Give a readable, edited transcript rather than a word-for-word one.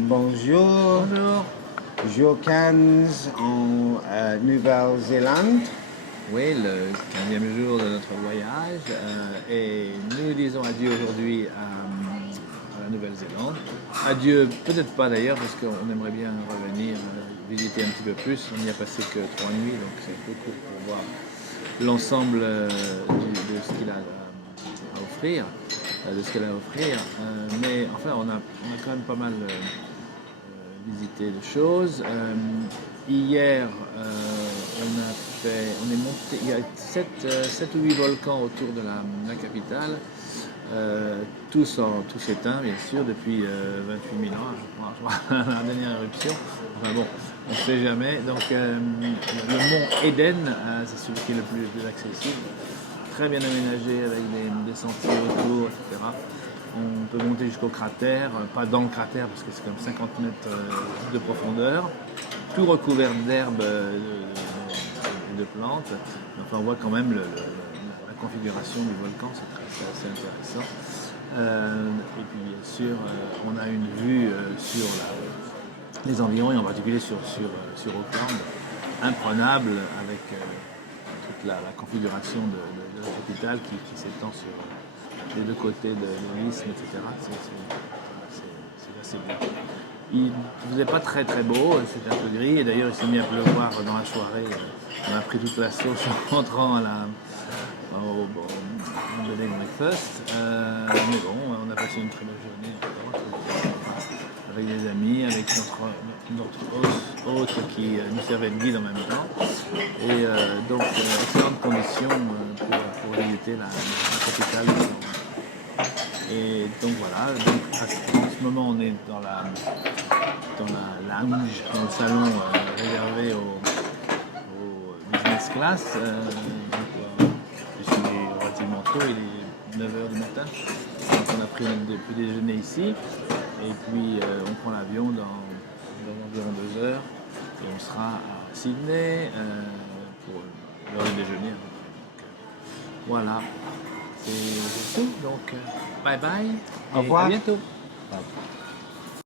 Bonjour, Bonjour. jour 15 en Nouvelle-Zélande. Oui, le 15e jour de notre voyage et nous disons adieu aujourd'hui à la Nouvelle-Zélande. Adieu, peut-être pas d'ailleurs, parce qu'on aimerait bien revenir visiter un petit peu plus. On n'y a passé que 3 nuits, donc c'est un peu court pour voir l'ensemble de ce qu'il a à offrir, de ce qu'elle a à offrir. Mais enfin, on a quand même pas mal visité de choses. Hier, on est monté, il y a 7 ou 8 volcans autour de la capitale, tous éteints bien sûr depuis 28 000 ans, je crois, la dernière éruption. Enfin bon, on ne sait jamais. Donc le mont Eden, c'est celui qui est le plus accessible, très bien aménagé avec des sentiers autour, etc. On peut monter jusqu'au cratère, pas dans le cratère parce que c'est comme 50 mètres de profondeur, tout recouvert d'herbes et de plantes. Enfin, on voit quand même la configuration du volcan, c'est assez intéressant. Et puis bien sûr, on a une vue sur les environs et en particulier sur Auckland, imprenable avec toute la configuration de la capitale qui s'étend sur les deux côtés de l'isthme, etc. C'est assez bien. Il ne faisait pas très très beau, c'était un peu gris, et d'ailleurs il s'est mis à pleuvoir dans la soirée. On a pris toute la sauce en rentrant au bed and breakfast. Mais bon, on a passé une très belle journée avec des amis, avec notre hôte qui nous servait de guide en même temps. Et donc, excellentes conditions pour visiter la capitale. Et donc voilà, donc, en ce moment on est dans la lounge, dans le salon réservé au business class. Je suis relativement tôt, il est 9 h du matin. Donc on a pris notre petit déjeuner ici. Et puis on prend l'avion dans environ 2 heures. Et on sera à Sydney pour l'heure du déjeuner. Voilà, c'est tout. Donc bye bye Au et à revoir. bientôt. Bye.